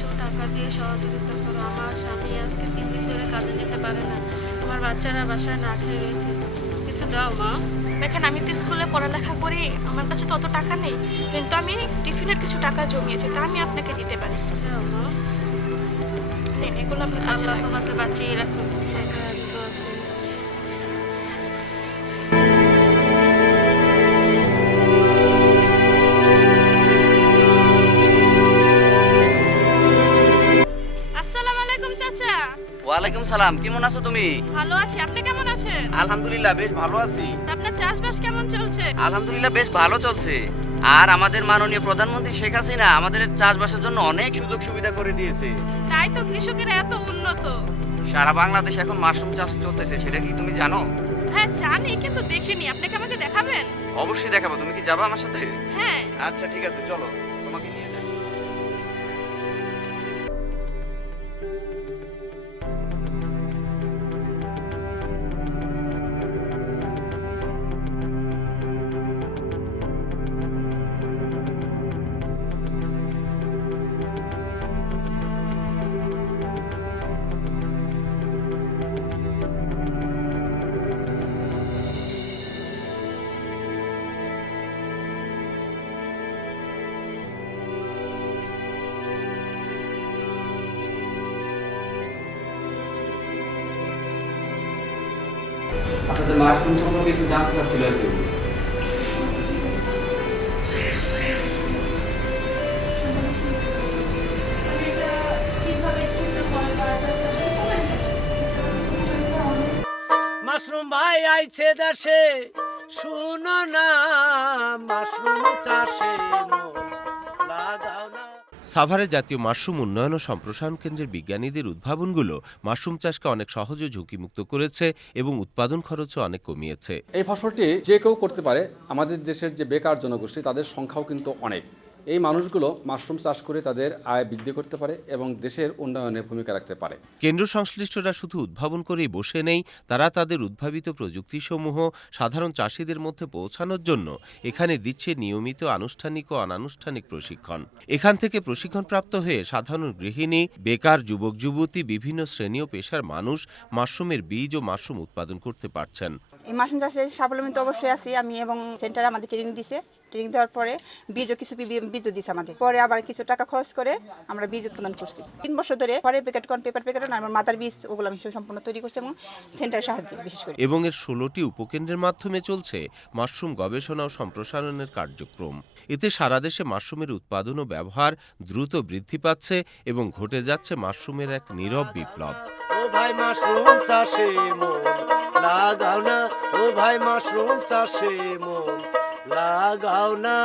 কিছু টাকা দিয়ে সহযোগিতা করো। আমার স্বামী আজকে 3 দিন ধরে কাজে যেতে পারে না, আমার বাচ্চারা বাসায় না খেয়ে রয়েছে, কিছু দাও মা। দেখেন, আমি তো স্কুলে পড়ালেখা করি, আমার কাছে তত টাকা নেই, কিন্তু আমি টিফিনের কিছু টাকা জমিয়েছি, তা আমি আপনাকে দিতে পারি। দাও মা, নেন, এগুলো আপনার কাছে আল্লাহ রাখুন। তোমাকে বাঁচিয়ে রাখুক। একা আমি দোয়া করি। আসসালামু আলাইকুম চাচা। ওয়ালাইকুম সালাম। কেমন আছো তুমি? ভালো আছি, আপনি কেমন আছেন? আলহামদুলিল্লাহ বেশ ভালো আছি। আপনার চাষবাস কেমন চলছে? আলহামদুলিল্লাহ বেশ ভালো চলছে। আর আমাদের মাননীয় প্রধানমন্ত্রী শেখ হাসিনা আমাদের চাষবাসের জন্য অনেক সুযোগ সুবিধা করে দিয়েছে। তাই তো কৃষকেরা এত উন্নত। সারা বাংলাদেশ এখন মাশরুম চাষ চলতেছে, সেটা কি তুমি জানো? হ্যাঁ জানি, কিন্তু দেখিনি। আপনাকে আমাকে দেখাবেন? অবশ্যই দেখাবো। তুমি কি যাবা আমার সাথে? হ্যাঁ। আচ্ছা ঠিক আছে, চলো তোমাকে নিয়ে যাই। আপনাদের মাশরুম সম্পর্কে একটু জানতে চাচ্ছিল আর কি। মাশরুম ভাই আইছে দেশে, শুনো না মাশরুম চাষে মন লাগাও না। সাভারে জাতীয় মাশরুম উন্নয়ন ও সম্প্রসারণ কেন্দ্রের বিজ্ঞানীদের উদ্ভাবনগুলো মাশরুম চাষকে অনেক সহজ ও ঝুঁকিমুক্ত করেছে এবং উৎপাদন খরচও অনেক কমিয়েছে। এই ফসলটি যে কেউ করতে পারে। আমাদের দেশের যে বেকার জনগোষ্ঠী, তাদের সংখ্যাও কিন্তু অনেক। এই মানুষগুলো মাশরুম চাষ করে তাদের আয় বৃদ্ধি করতে পারে এবং দেশের উন্নয়নে ভূমিকা রাখতে পারে। কেন্দ্র সংশ্লিষ্টরা শুধু উদ্ভাবন করেই বসে নেই, তারা তাদের উদ্ভাবিত প্রযুক্তিসমূহ সাধারণ চাষিদের মধ্যে পৌঁছানোর জন্য এখানে দিচ্ছে নিয়মিত আনুষ্ঠানিক ও অনানুষ্ঠানিক প্রশিক্ষণ। এখান থেকে প্রশিক্ষণপ্রাপ্ত হয়ে সাধারণ গৃহিণী, বেকার যুবক যুবতী, বিভিন্ন শ্রেণী ও পেশার মানুষ মাশরুমের বীজ ও মাশরুম উৎপাদন করতে পারছেন। এই মাশরুম চাষে স্বাবলম্বী তো অবশ্যই আছি আমি, এবং সেন্টারে আমাদের ট্রেনিং দিছে। ট্রেনিং দেওয়ার পরে বীজও কিছু বীজও দিছে আমাদের। পরে আবার কিছু টাকা খরচ করে আমরা বীজ উৎপাদন করছি। 3 বছর ধরে পরে প্যাকেট কর্ন, পেপার প্যাকেট আর আমার মাদার বীজ, ওগুলো আমি সম্পূর্ণ তৈরি করছি এবং সেন্টারের সাহায্যে বিশেষ করে। এবং এর 16টি উপকেন্দ্রের মাধ্যমে চলছে মাশরুম গবেষণা ও সম্প্রসারণের কার্যক্রম। এতে সারা দেশে মাশরুমের উৎপাদন ও ব্যবহার দ্রুত বৃদ্ধি পাচ্ছে এবং ঘটে যাচ্ছে মাশরুমের এক নীরব বিপ্লব। ও ভাই মাশরুম চাষে মন লাগাও না, ও ভাই মাশরুম চাষে মন লাগাও না।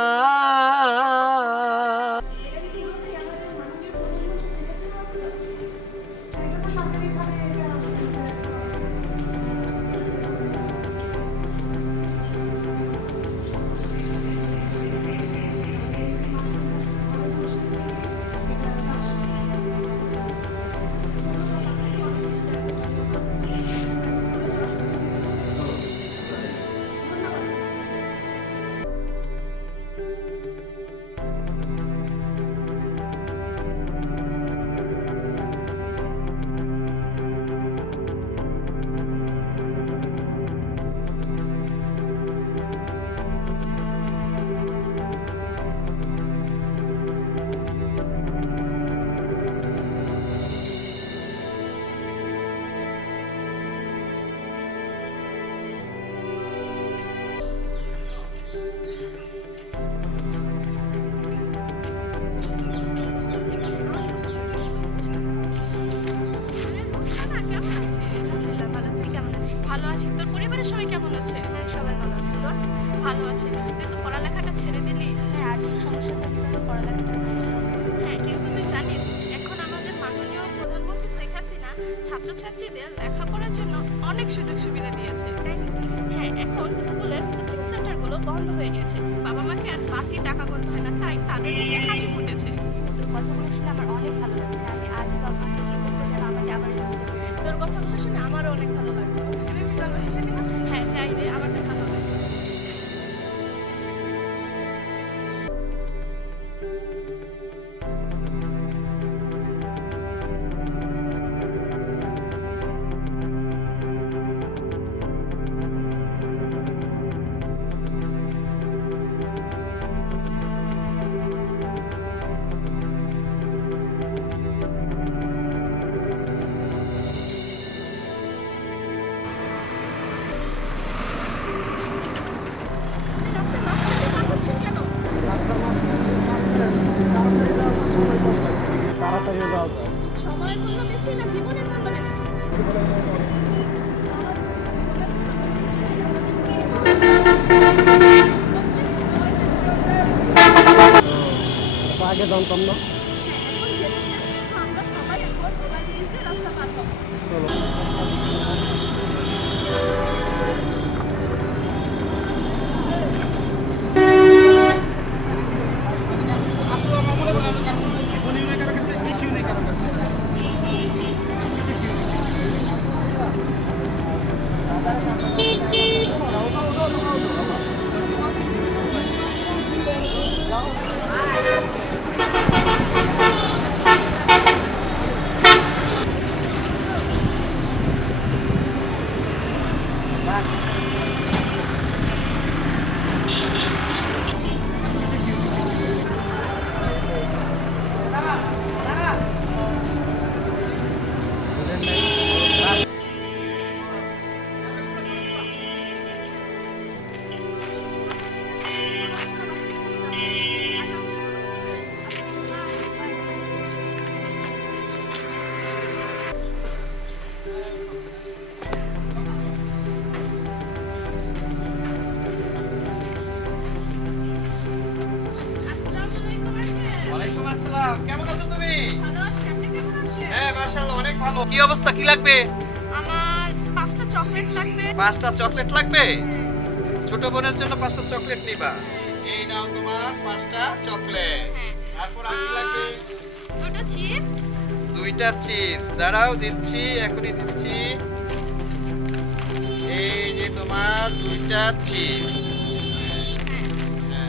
ভালো আছি। তোর পরিবারের সবাই কেমন আছে? সবাই ভালো আছে। তোর? ভালো আছে। তুই তো পড়ালেখাটা ছেড়ে দিলি। হ্যাঁ, আর্থিক সমস্যা থাকলে আমি পড়ালেখাটা। হ্যাঁ, কিন্তু তুই জানিস এখন আমাদের মাননীয় প্রধানমন্ত্রী শেখ হাসিনা ছাত্রছাত্রীদের লেখাপড়ার জন্য অনেক সুযোগ সুবিধা দিয়েছে। হ্যাঁ, এখন স্কুলের কোচিং সেন্টারগুলো বন্ধ হয়ে গেছে। বাবা মাকে আর বাড়তি টাকা করতে হয় না, তাই তাদের মুখে হাসি ফুটেছে। তোর কথাগুলো শুনে আমার অনেক ভালো লাগছে। আমি আজই বাবা মাকে কি করতে যেন আমাকে আবার স্কুলে। তোর কথাগুলো শুনে আমারও অনেক ভালো লাগলো। হ্যাঁ চাইবে, আমার দেখা হবে। বেশি না জীবনের মূল্য বেশি? আগে জানতাম না। এখন জেনেছেন, তো আমরা সবাই এখন ওভারব্রিজ দিয়ে রাস্তা পার হবো। আসসালামু আলাইকুম আঙ্কেল। ওয়ালাইকুম আসসালাম। কেমন আছো তুমি? ভালো আছি, আপনি কেমন আছেন? হ্যাঁ মাশাআল্লাহ অনেক ভালো। কি অবস্থা, কি লাগবে? আমার 5টা চকলেট লাগবে। 5টা চকলেট লাগবে? ছোট বোনের জন্য 5টা চকলেট নিবা। এই নাও তোমার 5টা চকলেট। হ্যাঁ। তারপর আর কি লাগবে? 2টা চিপস। 2টা চিপস। দাঁড়াও দিচ্ছি, এখনই দিচ্ছি। এই যে তোমার 2টা চিপস।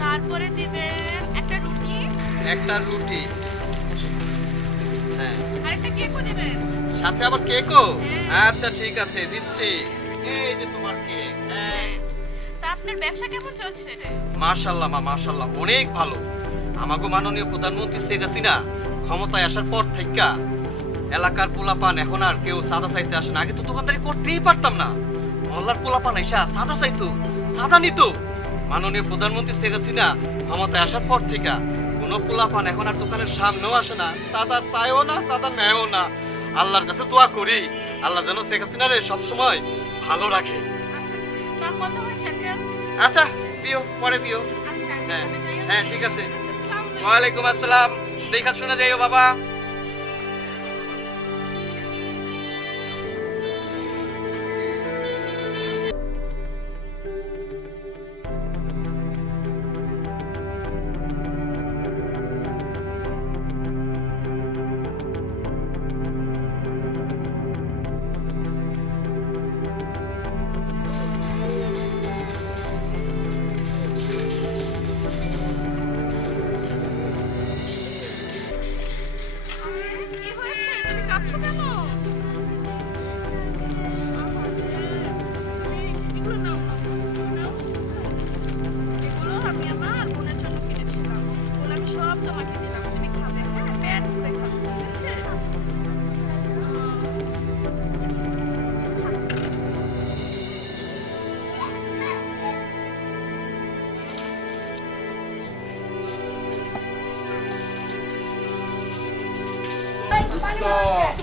তারপরে দিবেন একটা রুটি একটা রুটি। হ্যাঁ। আর একটা কেকও দিবেন। সাথে আবার কেকও? হ্যাঁ। আচ্ছা ঠিক আছে দিচ্ছি। এই যে তোমার কেক। হ্যাঁ। তা আপনার ব্যবসা কেমন চলছে? মাশাআল্লাহ মা, মাশাআল্লাহ অনেক ভালো। আমাগো মাননীয় প্রধানমন্ত্রী শেখ হাসিনা ক্ষমতায় আসার পর থেকে এলাকার পোলাপান এখন আর কেউ সাদা চাইতে আসে না। আগে তো দোকানদারি করতেই পারতাম না। মহল্লার পোলাপান এসা সাদা চাইতো, সাদা নিত। মাননীয় প্রধানমন্ত্রী শেখ হাসিনা ক্ষমতায় আসার পর থেকে কোনো পোলাপান এখন আর দোকানের সামনেও আসে না, সাদা চায়ও না, সাদা নেয়ও না। আল্লাহর কাছে দোয়া করি আল্লাহ যেন শেখ হাসিনারে সবসময় ভালো রাখে। আচ্ছা, তা কত হয়েছে আঙ্কেল? আচ্ছা দিও, পরে দিও। আচ্ছা, হ্যাঁ আমি যাই। হ্যাঁ ঠিক আছে। আচ্ছা, আসসালামু আলাইকুম। ওয়ালাইকুম আসসালাম। দেখা শুনে যাইও বাবা। কি হয়েছে? তুমি কাঁদছো কেন? এগুলো নাও, নাও। এগুলো আমি আমার বোনের জন্য কিনেছিলাম। এগুলো আমি সব তোমাকে দিলাম, তুমি খাবে। হ্যাঁ, পেট ভরে খাবে, ঠিক আছে?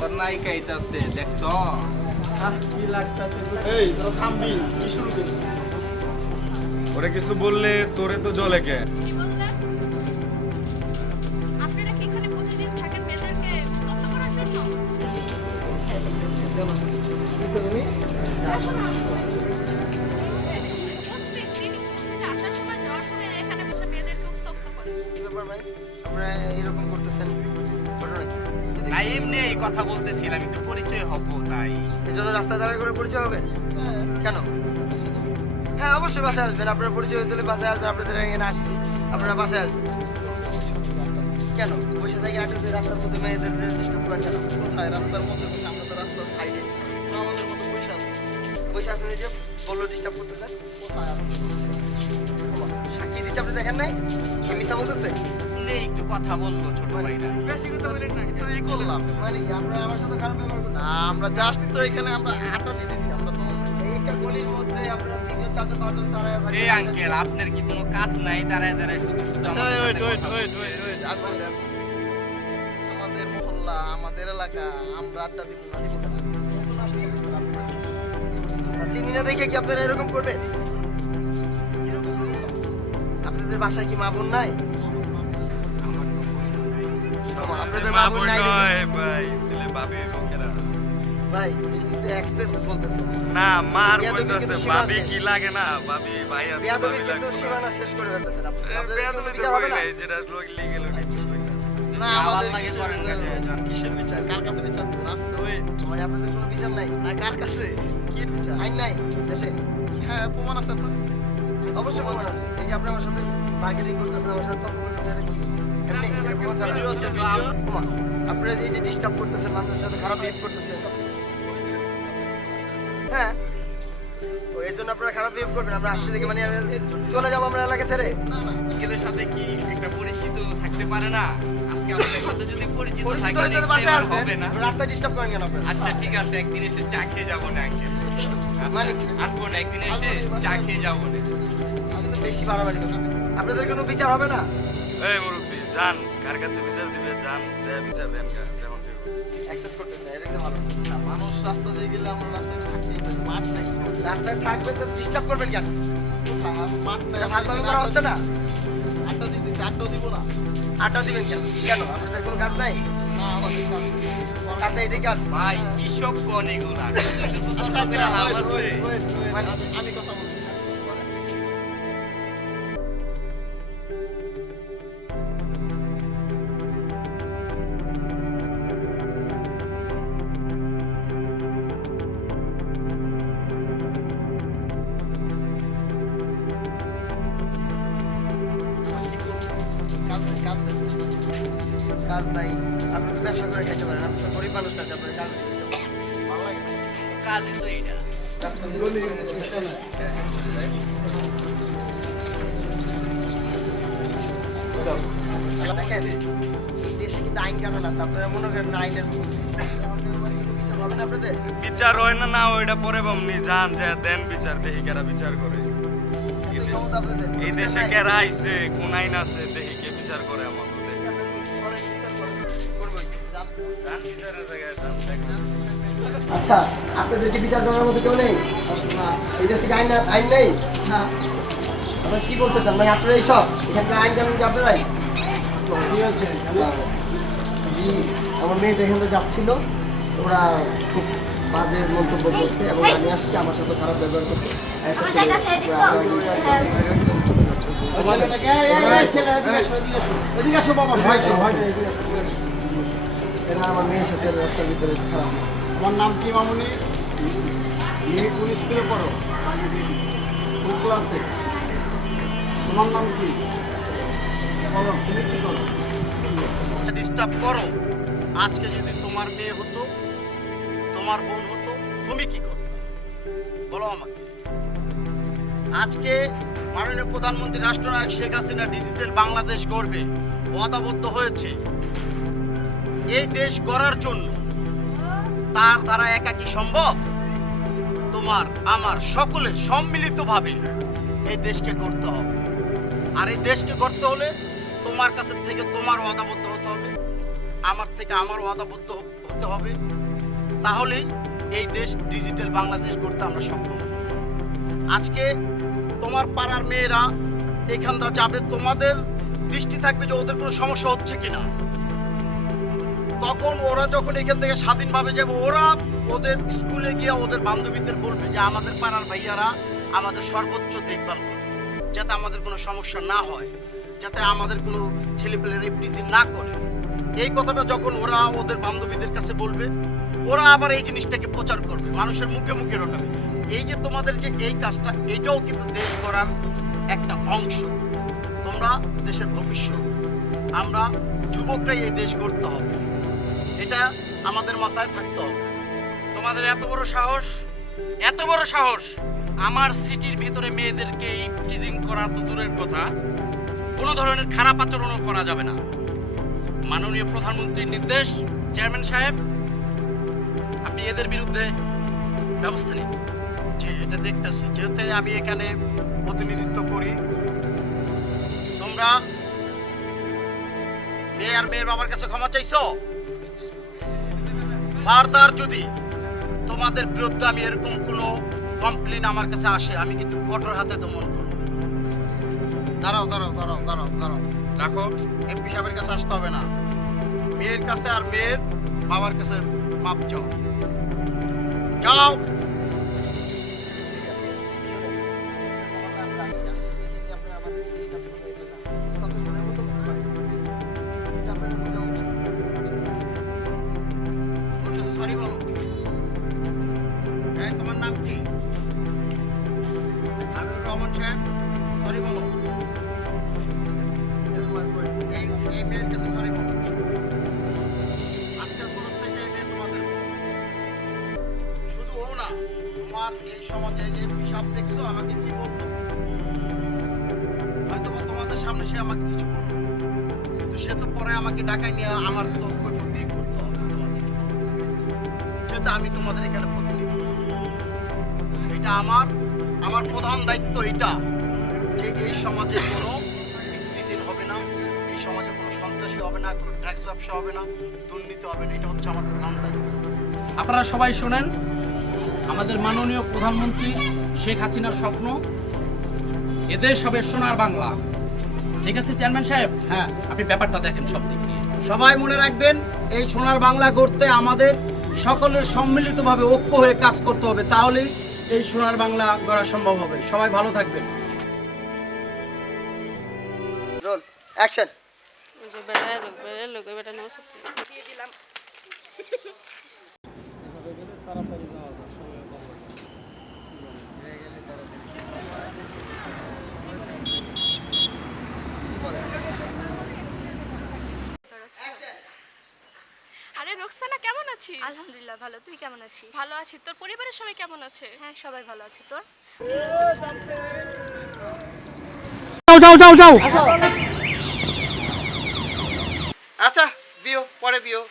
তোর নায়িকা আইতাছে দেখছস? এই তোরা থামবি, কি শুরু করছিস? ওরে কিছু বললে তোরে তো জলে কে? কি বললেন? আপনারা কি এখানে প্রতিদিন থাকেন মেয়েদেরকে উত্তপ্ত করার জন্য? প্রত্যেকদিন স্কুল থেকে আসার সময়, যাওয়ার সময় এখানে বসে মেয়েদেরকে উত্তপ্ত করে। কি ব্যাপার ভাই, আপনারা এরকম করতেছেন? ঘটনা কি? যদি তাই এমনি এই কথা বলতেছিলাম, একটু পরিচয় হব তাই। এই জন্য রাস্তা দাঁড়ায় করে পরিচয় হবে? কেন? হ্যাঁ অবশ্যই বাসায় আসবেন। আপনারা পরিচয় হতে হলে বাসায় আসবেন। আপনাদের এখানে আসছি, আপনারা বাসায় আসবেন। কেন বসে থাকি আটকে রাস্তার মধ্যে মেয়েদের ডিস্টার্ব করা কেন? কোথায় রাস্তার মধ্যে? আমরা তো রাস্তার সাইডে, আমাদের মতো বসে আছি। বসে আছেন এই যে বললো ডিস্টার্ব করতেছেন। সাক্ষী দিচ্ছে, আপনি দেখেন নাই? কি মিথ্যা বলতেছে? নে একটু কথা বললো ছোট ভাইরা। বেশি কথা বলেন না, একটু ই করলাম। মানে কি আপনারা আমার সাথে খারাপ ব্যবহার করলেন? না, আমরা জাস্ট তো এখানে আমরা আড্ডা দিতেছি। আমরা তো এই একটা গলির মধ্যে আপনারা তিনজন চারজন পাঁচজন দাঁড়ায় থাকেন। এই আঙ্কেল আপনার কি কোনো কাজ নাই? দাঁড়ায় দাঁড়ায় শুধু শুধু আচ্ছা, আমার ওয়েট সাথে ওয়েট কথা ওয়েট বলছেন? ওয়েট আমাদের মহল্লা মাশাআল্লাহ আমাদের এলাকা আমরা আড্ডা দিব না দিব না এখন আসছেন চিনি না দেখে কি আপনারা এরকম করবেন আপনাদের বাসায় কি মা বোন নাই আপনাদের মা বোন নাই ভাই দিলে ভাবি লোকেরা ভাই কিন্তু এক্সেস বলতেছে না মার বলতেছে ভাবি কি লাগে না ভাবি ভাই আছে বেয়াদবি ভাবি কিন্তু লাগে সীমানা শেষ করে ফেলতেছেন আপনাদের বেয়াদবি তো বিচার হবে না করি যেটা লোক লিগেল না আমাদের কিসের বিচার কার কাছে বিচার দিব রাস্তা হয়ে মানে আপনাদের কোনো বিচার নাই না কার কাছে কি বিচার আইন নাই দেশে হ্যাঁ প্রমাণ আছে আপনার কাছে অবশ্যই প্রমাণ আছে এই যে আপনি আমার সাথে মার্কেটিং করতেছেন আমার সাথে তর্ক করতেছেন এটা কি এমনি এটা প্রমাণ ছাড়া ভিডিও আছে প্রমাণ আপনারা এই যে ডিস্টার্ব করতেছেন মানুষের সাথে খারাপ বিহেভ করতেছেন হ্যাঁ ও এর জন্য আপনারা খারাপ বিহেভ করবেন আমরা আসছে দেখে মানে চলে যাবো আমরা এলাকা ছেড়ে এদের সাথে কি একটা পরিচিত থাকতে পারে না আজকে আমাদের সাথে যদি পরিচিত থাকে পরিচিত বাসায় আসবেন হবে না রাস্তায় ডিস্টার্ব করেন কেন আপনারা আচ্ছা ঠিক আছে একদিন এসে চা খেয়ে যাবো না আঙ্কেল মানে কি আর কোন একদিন এসে চা খেয়ে যাবো না আপনি তো বেশি বাড়াবাড়ি করছেন আপনাদের কোনো বিচার হবে না এই মুরব্বি জান কার কাছে বিচার দিবে জান যে বিচার দেন দেখুন অ্যাক্সেস করতেছেন এটা কিন্তু ভালো মানুষ রাস্তা দিয়ে গেলে আমরা রাস্তায় থাকতেই পারি মাঠ নাই রাস্তায় থাকবেন তো ডিস্টার্ব করবেন কেন মাঠ ফাজলামি করা হচ্ছে না আড্ডা দিতেছি আড্ডা দিব না আড্ডা দিবেন কেন কেন আপনাদের কোনো কাজ নাই না আমাদের কাজ এটাই কাজ ভাই কি সব কোন এগুলা আমি কথা বলছি কাজ নাই আপনি তো ব্যবসা করে খাইতে পারেন আপনি তো গরিব মানুষ না আপনার কাজ ভালো লাগে কাজই তো এটা দেখেন এই দেশে কিন্তু আইন কানুন আছে আপনারা মনে করেন না আইনের বিচার হবে না আপনাদের বিচার হয় না না ওইটা পরে বমনি জান যে দেন বিচার দেখি কেরা বিচার করে এই দেশে কেরা আইছে কোন আইন আছে দেখি কে বিচার করে আমাদের আচ্ছা আপনাদেরকে বিচার করার মতো কেউ নেই এই দেশে আইন আইন নেই না আপনারা কি বলতে চান মানে আপনারা এইসব এখানকার আইন কানুন কি আপনারাই জি আমার মেয়েটা এখান থেকে যাচ্ছিল ওরা খুব বাজে মন্তব্য করছে এবং আমি আসছি আমার সাথে খারাপ ব্যবহার করছে এরা আমার মেয়ের সাথে রাস্তার ভিতরে খারাপ আমার নাম কি মামুনি কোন স্কুলে পড়ো কোন ক্লাসে তোমার নাম কি বলো তুমি কি করো ডিস্টার্ব করো আজকে যদি তোমার মেয়ে হতো তোমার বোন হতো তুমি কি করতে বলো আমাকে আজকে মাননীয় প্রধানমন্ত্রী রাষ্ট্রনায়ক শেখ হাসিনা ডিজিটাল বাংলাদেশ গড়বে ওয়াদাবদ্ধ হয়েছে এই দেশ গড়ার জন্য তার দ্বারা একা কি সম্ভব তোমার আমার সকলের সম্মিলিতভাবে এই দেশকে গড়তে হবে আর এই দেশকে গড়তে হলে তোমার কাছে থেকে তোমার ওয়াদাবদ্ধ হতে হবে আমার থেকে আমার ওয়াদাবদ্ধ হতে হবে তাহলেই এই দেশ ডিজিটাল বাংলাদেশ গড়তে আমরা সক্ষম হব আজকে তোমার পাড়ার মেয়েরা এখানটা যাবে তোমাদের দৃষ্টি থাকবে যে ওদের কোনো সমস্যা হচ্ছে কিনা তখন ওরা যখন এখান থেকে স্বাধীনভাবে যাবে ওরা ওদের স্কুলে গিয়ে ওদের বান্ধবীদের বলবে যে আমাদের পাড়ার ভাইয়ারা আমাদের সর্বোচ্চ দেখভাল করে যাতে আমাদের কোনো সমস্যা না হয় যাতে আমাদের কোনো ছেলেপেলের ইফতিজি না করে এই কথাটা যখন ওরা ওদের বান্ধবীদের কাছে বলবে ওরা আবার এই জিনিসটাকে প্রচার করবে মানুষের মুখে মুখে রটাবে এই যে তোমাদের যে এই কাজটা এটাও কিন্তু দেশ গড়ার একটা অংশ তোমরা দেশের ভবিষ্যৎ আমরা যুবকরাই এই দেশ গড়তে হবে এটা আমাদের মাথায় থাকতে হবে তোমাদের এত বড় সাহস আমার সিটির ভিতরে মেয়েদেরকে ইফটিজিং করা তো দূরের কথা কোনো ধরনের খারাপ আচরণও করা যাবে না মাননীয় প্রধানমন্ত্রীর নির্দেশ চেয়ারম্যান সাহেব আপনি এদের বিরুদ্ধে ব্যবস্থা নিন যে এটা দেখতেছি যেহেতু আমি এখানে প্রতিনিধিত্ব করি তোমরা মেয়ে আর মেয়ের বাবার কাছে ক্ষমা চাইছো ফার্দার যদি তোমাদের বিরুদ্ধে আমি এরকম কোনো কমপ্লেন আমার কাছে আসে, আমি কিন্তু কঠোর হাতে দমন করব। দাঁড়াও দাঁড়াও দাঁড়াও দাঁড়াও দাঁড়াও, রাখো। এমপি সাহেবের কাছে আসতে হবে না, মেয়ের কাছে আর মেয়ের বাবার কাছে মাপ চাও। যাও। সরি বলো। তোমার নাম কি? আবির রহমান সাহেব, সরি বলো। এই মেয়ের কাছে সরি বলো। আজকের পর থেকে এই মেয়ে তোমাদের শুধু ও না, তোমার এই সমাজে যে হিসাব দেখছো আমাকে কি বলতো, হয়তো তোমাদের সামনে সে আমাকে কিছু বলতো, কিন্তু সে তো পরে আমাকে ডাকায় নিয়ে আমার তো কৈফিয়ত দিয়ে করতে হবে তোমাদেরকে, যেহেতু আমি তোমাদের এখানে প্রতিনিধিত্ব। এটা আমার প্রধান দায়িত্ব এটা, যে এই সমাজে কোনো নীতির হবে না, এই সমাজে কোনো সন্ত্রাসী হবে না, কোনো ড্রাগস ব্যবসা হবে না, দুর্নীতি হবে না। এটা হচ্ছে আমার প্রধান দায়িত্ব। আপনারা সবাই শোনেন, আমাদের মাননীয় প্রধানমন্ত্রী শেখ হাসিনার স্বপ্ন এদেশ হবে সোনার বাংলা। ঠিক আছে চেয়ারম্যান সাহেব? হ্যাঁ, আপনি ব্যাপারটা দেখেন সব দিক দিয়ে। সবাই মনে রাখবেন, এই সোনার বাংলা গড়তে আমাদের সকলের সম্মিলিতভাবে ঐক্য হয়ে কাজ করতে হবে, তাহলেই এই সোনার বাংলা গড়া সম্ভব হবে। সবাই ভালো থাকবেন। Roll action. বেটা নাও সত্যি দিয়ে দিলাম। আরে রোকসানা, কেমন আছিস? আলহামদুলিল্লাহ ভালো, তুই কেমন আছিস? ভালো আছি। তোর পরিবারের সবাই কেমন আছে? হ্যাঁ সবাই ভালো আছে। তোর? যাও যাও যাও যাও। আচ্ছা দিও, পরে দিও।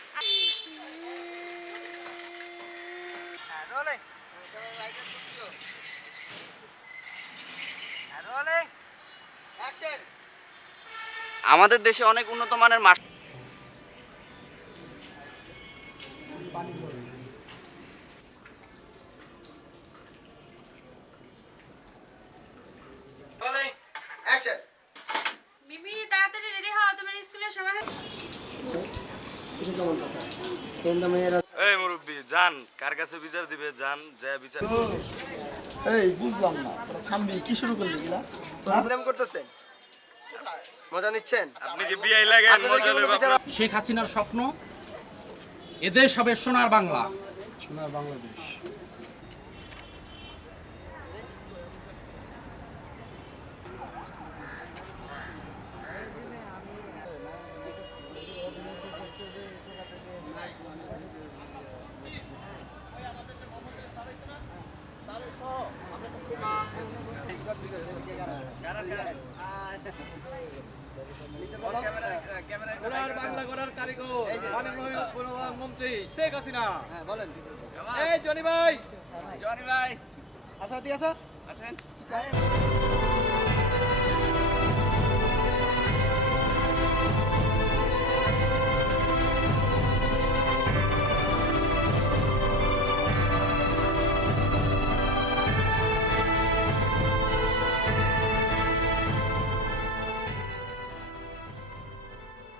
আমাদের দেশে অনেক উন্নত মানের মাছ অ্যাকশন। মিমি তাড়াতাড়ি রেডি হও, তোমার স্কুলের সময় হয়ে এই মুরব্বি জান, কার কাছে বিচার দিবে? জান যায় বিচার। এই বুঝলাম না, থামবি কি শুরু করলি এগুলা? রাজনাম করতেছেন, মজা নিচ্ছেন? আপনি কি বিআই লাগেন? মজা লইবা। শেখ হাসিনার স্বপ্ন এদেশ হবে সোনার বাংলা। সোনার বাংলাদেশ। বাংলা গড়ার কারিগর মাননীয় প্রধানমন্ত্রী শেখ হাসিনা। হ্যাঁ বলেন। এই জনি ভাই, আসো, আসেন।